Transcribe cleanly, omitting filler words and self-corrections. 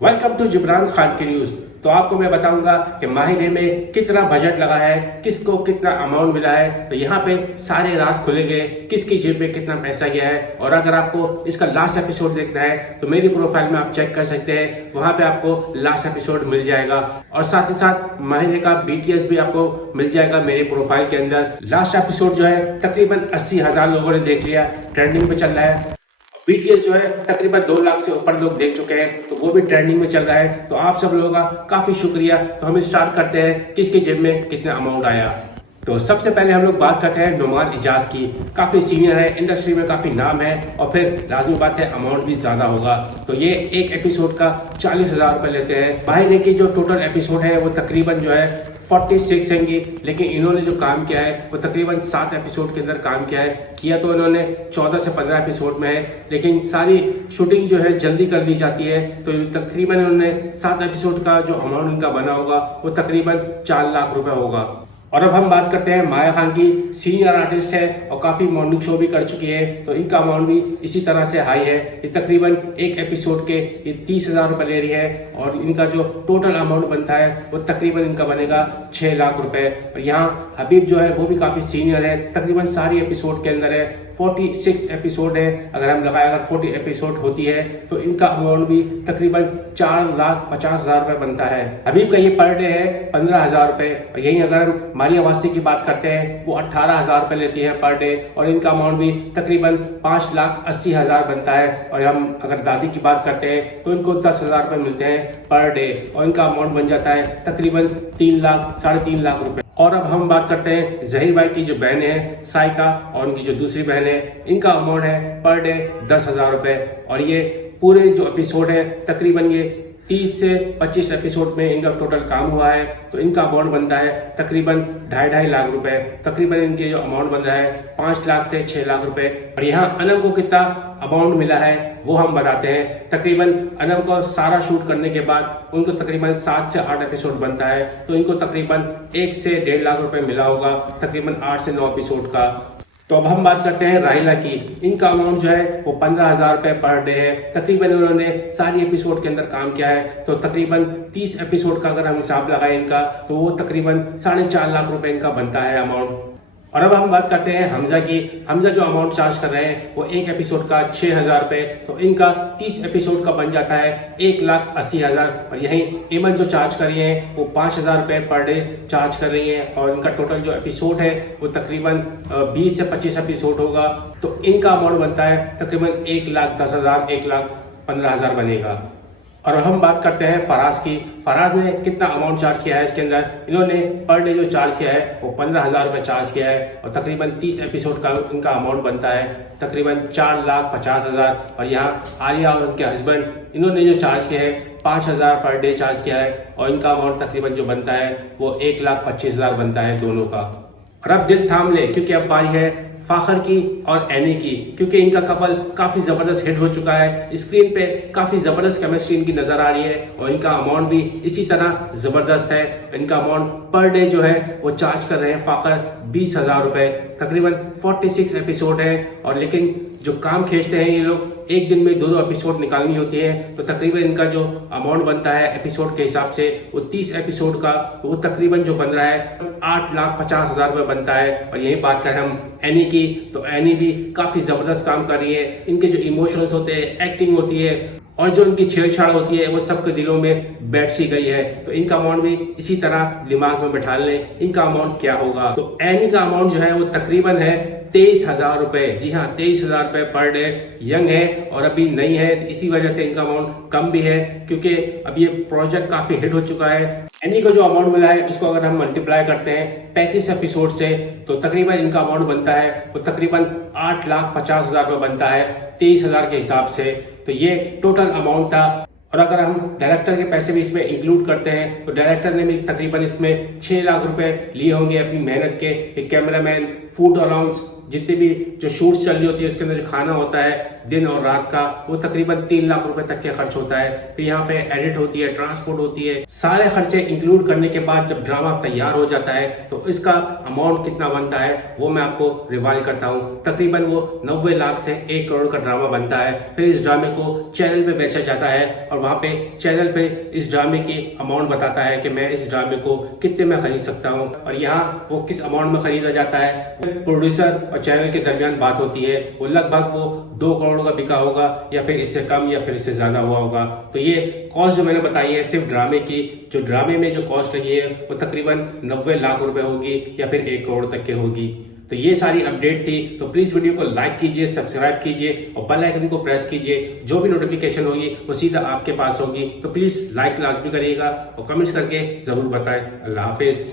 Welcome to Jibran Khan की news. तो आपको मैं बताऊंगा कि माहिरे में कितना बजट लगा है, किसको कितना अमाउंट मिला है। तो यहाँ पे सारे राज खुलेंगे, किसकी जेब में कितना पैसा गया है। और अगर आपको इसका लास्ट एपिसोड देखना है तो मेरी प्रोफाइल में आप चेक कर सकते हैं, वहां पे आपको लास्ट एपिसोड मिल जाएगा। और साथ ही साथ माहिरे का BTS भी आपको मिल जाएगा मेरी प्रोफाइल के अंदर। लास्ट एपिसोड जो है तकरीबन 80,000 लोगों ने देख लिया, ट्रेंडिंग पे चल रहा है। BTS जो है तकरीबन 2 लाख से ऊपर लोग देख चुके हैं, तो वो भी ट्रेंडिंग में चल रहा है। तो आप सब लोगों का काफी शुक्रिया। तो हम स्टार्ट करते हैं किसके जेब में कितना अमाउंट आया। तो सबसे पहले हम लोग बात करते हैं नुमान इजाज की। काफी सीनियर है, इंडस्ट्री में काफी नाम है, और फिर लाजमी बात है अमाउंट भी ज्यादा होगा। तो ये एक एपिसोड का 40,000 रुपए लेते हैं। माहिरे की जो टोटल एपिसोड है वो तकरीबन जो है 46 होंगी, लेकिन इन्होंने जो काम किया है वो तकरीबन 7 एपिसोड के अंदर काम किया तो इन्होंने 14 से 15 एपिसोड में है, लेकिन सारी शूटिंग जो है जल्दी कर दी जाती है। तो तकरीबन इन्होंने 7 एपिसोड का जो अमाउंट इनका बना होगा वो तकरीबन 4 लाख रुपए होगा। और अब हम बात करते हैं माया खान की। सीनियर आर्टिस्ट है और काफी मॉर्निंग शो भी कर चुकी है, तो इनका अमाउंट भी इसी तरह से हाई है। ये तकरीबन एक एपिसोड के 30,000 रुपए ले रही है, और इनका जो टोटल अमाउंट बनता है वो तकरीबन इनका बनेगा 6 लाख रुपए। और यहाँ हबीब जो है वो भी काफी सीनियर है, तकरीबन सारी एपिसोड के अंदर है। 46 एपिसोड है, अगर हम लगाए, अगर 40 एपिसोड होती है तो इनका अमाउंट भी तकरीबन 4,50,000 रुपए बनता है। हबीब का ये पर डे है 15,000 रुपए। और यही अगर हम मारिया वास्ती की बात करते हैं, वो 18,000 रुपए लेती है पर डे, और इनका अमाउंट भी तकरीबन 5,80,000 बनता है। और हम अगर दादी की बात करते हैं तो इनको 10,000 रुपए मिलते हैं पर डे, और इनका अमाउंट बन जाता है तकरीबन 3 लाख, 3.5 लाख रुपए। और अब हम बात करते हैं जहीर भाई की जो बहन है साइका, और उनकी जो दूसरी बहन है, इनका अमाउंट है पर डे 10,000 रुपए। और ये पूरे जो एपिसोड है तकरीबन ये 30 से 25 एपिसोड में इनका टोटल काम हुआ है, तो इनका अमाउंट बनता है तकरीबन 2.5 लाख रुपए। तकरीबन इनके जो अमाउंट बन रहा है 5 लाख से 6 लाख रुपए। और यहाँ अनम को कितना अमाउंट मिला है वो हम बताते हैं। तकरीबन अनम को सारा शूट करने के बाद उनको तकरीबन 7 से 8 एपिसोड बनता है, तो इनको तकरीबन 1 से 1.5 लाख रुपए मिला होगा, तकरीबन 8 से 9 एपिसोड का। तो अब हम बात करते हैं राहिला की। इनका अमाउंट जो है वो 15,000 रुपए पर डे है। तकरीबन उन्होंने सारी एपिसोड के अंदर काम किया है, तो तकरीबन 30 एपिसोड का अगर हम हिसाब लगाए इनका, तो वो तकरीबन 4.5 लाख रुपए इनका बनता है अमाउंट। और अब हम बात करते हैं हमजा की। हमजा जो अमाउंट चार्ज कर रहे हैं वो एक एपिसोड का 6,000 रुपए, तो इनका 30 एपिसोड का बन जाता है 1,80,000। और यही एमन जो चार्ज कर रही है वो 5,000 रुपए पर डे चार्ज कर रही है, और इनका टोटल जो एपिसोड है वो तकरीबन 20 से 25 एपिसोड होगा, तो इनका अमाउंट बनता है तकरीबन 1,10,000, 1,15,000 बनेगा। और हम बात करते हैं फराज की। फराज ने कितना अमाउंट चार्ज किया है इसके अंदर। इन्होंने पर डे जो चार्ज किया है वो 15,000 रुपए चार्ज किया है, और तकरीबन 30 एपिसोड का इनका अमाउंट बनता है तकरीबन 4,50,000। और यहाँ आलिया और उनके हस्बैंड, इन्होंने जो चार्ज किया है 5,000 पर डे चार्ज किया है, और इनका अमाउंट तकरीबन जो बनता है वो 1,25,000 बनता है दोनों का। और अब दिल थाम ले, क्योंकि अब बारी है फाखर की और एनी की, क्योंकि इनका कपल काफी जबरदस्त हिट हो चुका है। स्क्रीन पे काफी जबरदस्त केमिस्ट्री इनकी नजर आ रही है, और इनका अमाउंट भी इसी तरह जबरदस्त है। इनका अमाउंट पर डे जो है वो चार्ज कर रहे हैं फाखर 20,000 रुपए। तकरीबन 46 एपिसोड है, और लेकिन जो काम खींचते हैं ये लोग, एक दिन में 2 एपिसोड निकालनी होती है, तो तकरीबन इनका जो अमाउंट बनता है एपिसोड के हिसाब से वो 30 एपिसोड का, वो तकरीबन जो बन रहा है 8,50,000 रुपए बनता है। और यही बात करें हम एनी की, तो एनी भी काफी जबरदस्त काम कर रही है। इनके जो इमोशंस होते हैं, एक्टिंग होती है, और जो इनकी छेड़छाड़ होती है वो सबके दिलों में बैठ सी गई है। तो इनका अमाउंट भी इसी तरह दिमाग में बैठा लें इनका अमाउंट क्या होगा। तो एनी का अमाउंट जो है वो तकरीबन है 23,000 रुपए। जी हाँ, 23,000 रुपए पर डे। यंग है और अभी नई है, तो इसी वजह से इनका अमाउंट कम भी है, क्योंकि अब ये प्रोजेक्ट काफी हिट हो चुका है। एनी को जो अमाउंट मिला है उसको अगर हम मल्टीप्लाई करते हैं 35 एपिसोड से, तो तकरीबन इनका अमाउंट बनता है वो तकरीबन 8,50,000 रुपए बनता है 23,000 के हिसाब से। तो ये टोटल अमाउंट था। और अगर हम डायरेक्टर के पैसे भी इसमें इंक्लूड करते हैं, तो डायरेक्टर ने भी तकरीबन इसमें 6 लाख रुपए लिए होंगे अपनी मेहनत के। एक कैमरामैन, फूड अलाउंस, जितनी भी जो शूट्स चल रही होती है उसके अंदर जो खाना होता है दिन और रात का, वो तकरीबन 3 लाख रुपए तक के खर्च होता है। फिर यहाँ पे एडिट होती है, ट्रांसपोर्ट होती है, सारे खर्चे इंक्लूड करने के बाद जब ड्रामा तैयार हो जाता है तो इसका अमाउंट कितना बनता है वो मैं आपको रिवाइल करता हूँ। तकरीबन वो 90 लाख से 1 करोड़ का ड्रामा बनता है। फिर इस ड्रामे को चैनल पे बेचा जाता है और वहां पे चैनल पे इस ड्रामे की अमाउंट बताता है कि मैं इस ड्रामे को कितने में खरीद सकता हूँ, और यहाँ वो किस अमाउंट में खरीदा जाता है प्रोड्यूसर और चैनल के दरमियान बात होती है। वो लगभग वो 2 करोड़ का बिका होगा या फिर इससे कम या फिर इससे ज्यादा हुआ होगा। तो ये कॉस्ट जो मैंने बताई है सिर्फ ड्रामे की, जो ड्रामे में जो कॉस्ट लगी है वो तकरीबन 90 लाख रुपए होगी या फिर 1 करोड़ तक की होगी। तो ये सारी अपडेट थी। तो प्लीज वीडियो को लाइक कीजिए, सब्सक्राइब कीजिए और बेल आइकन को प्रेस कीजिए। जो भी नोटिफिकेशन होगी वो सीधा आपके पास होगी। तो प्लीज लाइक लाजमी करिएगा और कमेंट्स करके जरूर बताएं। अल्लाह हाफिज।